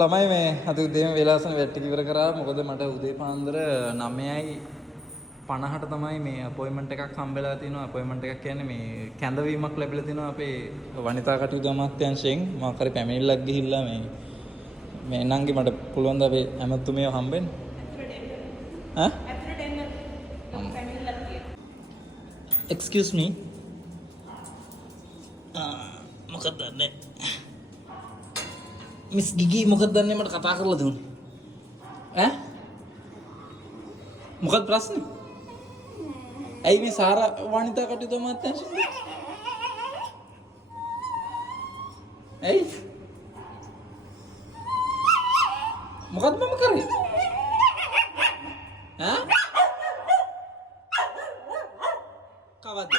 ළමයි මේ අද උදේම වෙලාසන වැට්ටික ඉවර කරා. මොකද මට උදේ පාන්දර 9:50ට තමයි මේ අපොයින්ට්මන්ට් එකක් හම්බෙලා තිනවා. අපොයින්ට්මන්ට් එකක් කියන්නේ මේ කැඳවීමක් ලැබිලා තිනවා අපේ වනිතා කටයුතු අමාත්‍යාංශයෙන්. මාක් හරි පැමිණිල්ලක් ගිහිල්ලා මේ නංගි මට පුළුවන් ද අපේ ඇමතුමියව හම්බෙන්න? ඈ? ඇතුළට එන්න. පැමිණිල්ලක් තියෙනවා. Excuse me. මොකක්ද දන්නේ? මිස් ගිගි මොකක්ද දන්නේ මට කතා කරලා දුන්නේ? ඈ? මොකක්ද ප්‍රශ්නේ? ඇයි මේ සාරා වනිතා කටයුතු අමාත්‍යාංශෙ? ඇයි? මොකක්ද මම කරේ? ඈ? කවද්ද?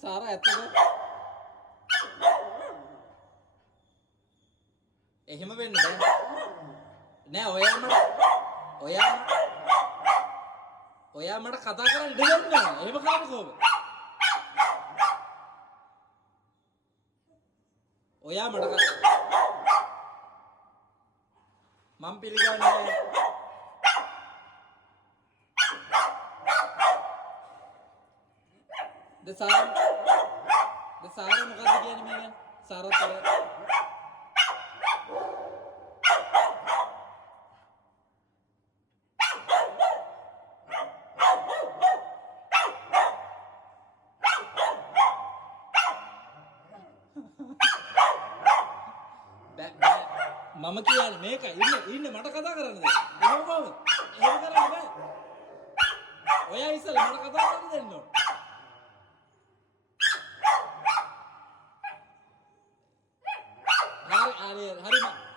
සාරා ඇත්තද? එහෙම වෙන්න බෑ. නෑ ඔයා මට කතා කරන්න දෙන්නේ නෑ. එහෙම කරන්නේ කොහොමද? ඔයා මට මම පිළිගන්නේ නෑ. සාරා මොකද්ද කියන්නේ මේ සාරතර මම කියන්නේ මේකයි ඉන්න මට කතා කරන්න දෙන්න. එහෙම කොහොමද? එහෙම කරන්න බෑ. ඔයා ඉස්සෙල්ලා මට කතා කරන්න දෙන්න ඕන.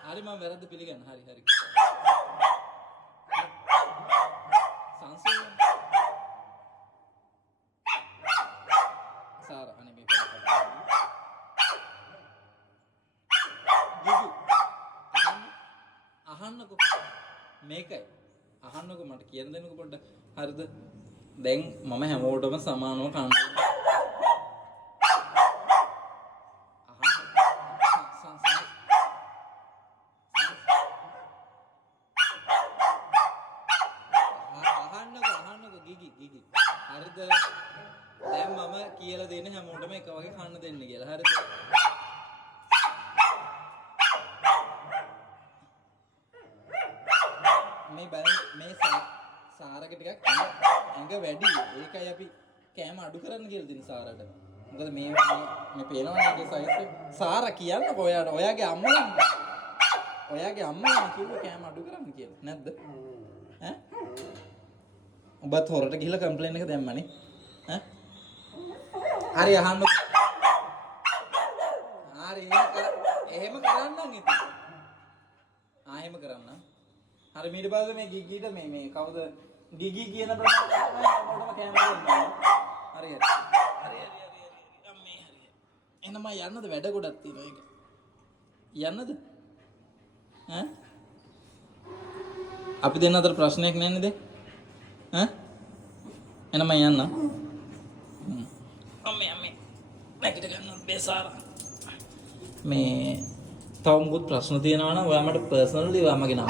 හරි මම වැරද්ද පිළිගන්න. හරි සංසය සාරා අනේ මේ අහන්නකෝ මේකයි අහන්නකෝ මට කියන්න දෙන්නකෝ පොඩ්ඩක්. හරිද? දැන් මම හැමෝටම සමානව කන්න ගිගි හරිද? දැන් මම කියලා දෙන්න හැමෝටම එක වගේ කන්න දෙන්න කියලා. හරිද? මේ බලන්න මේ සාරක ටිකක් ඇඟ වැඩි. ඒකයි අපි කෑම අඩු කරන්න කියලා දෙන සාරට. මොකද මේ පේනවනේ ඒකේ සයිස් එක. සාරා කියන්නකෝ ඔයාට. ඔයාගේ අම්මලා කිව්වා කෑම අඩු කරන්න කියලා. නැද්ද? ඈ? ඔබත් හොරට ගිහිල්ලා කම්ප්ලේන් එක දැම්මනේ. ඈ? හරි අහන්න. හරි එහෙම කරන්නම් ඉතින්. එහෙම කරන්නම්. හරි ඊට පස්සේ මේ ගිගීට මේ කවුද ගිගී කියන ප්‍රශ්නයට මොකටම කැමති වෙන්නේ. හරි. අම්මේ හරි. එහෙනම් යන්නද වැඩ ගොඩක් තියෙනවා ඒක. යන්නද? ඈ? අපි දෙන්න අතර ප්‍රශ්නයක් නැහැ නේද? එනම යන්න. අම්මේ නැගිට ගන්න බෑ සාරා. මේ තව මොකුත් ප්‍රශ්න තියෙනවා නම් ඔයා මට පර්සනලි ඔයා මගේ නම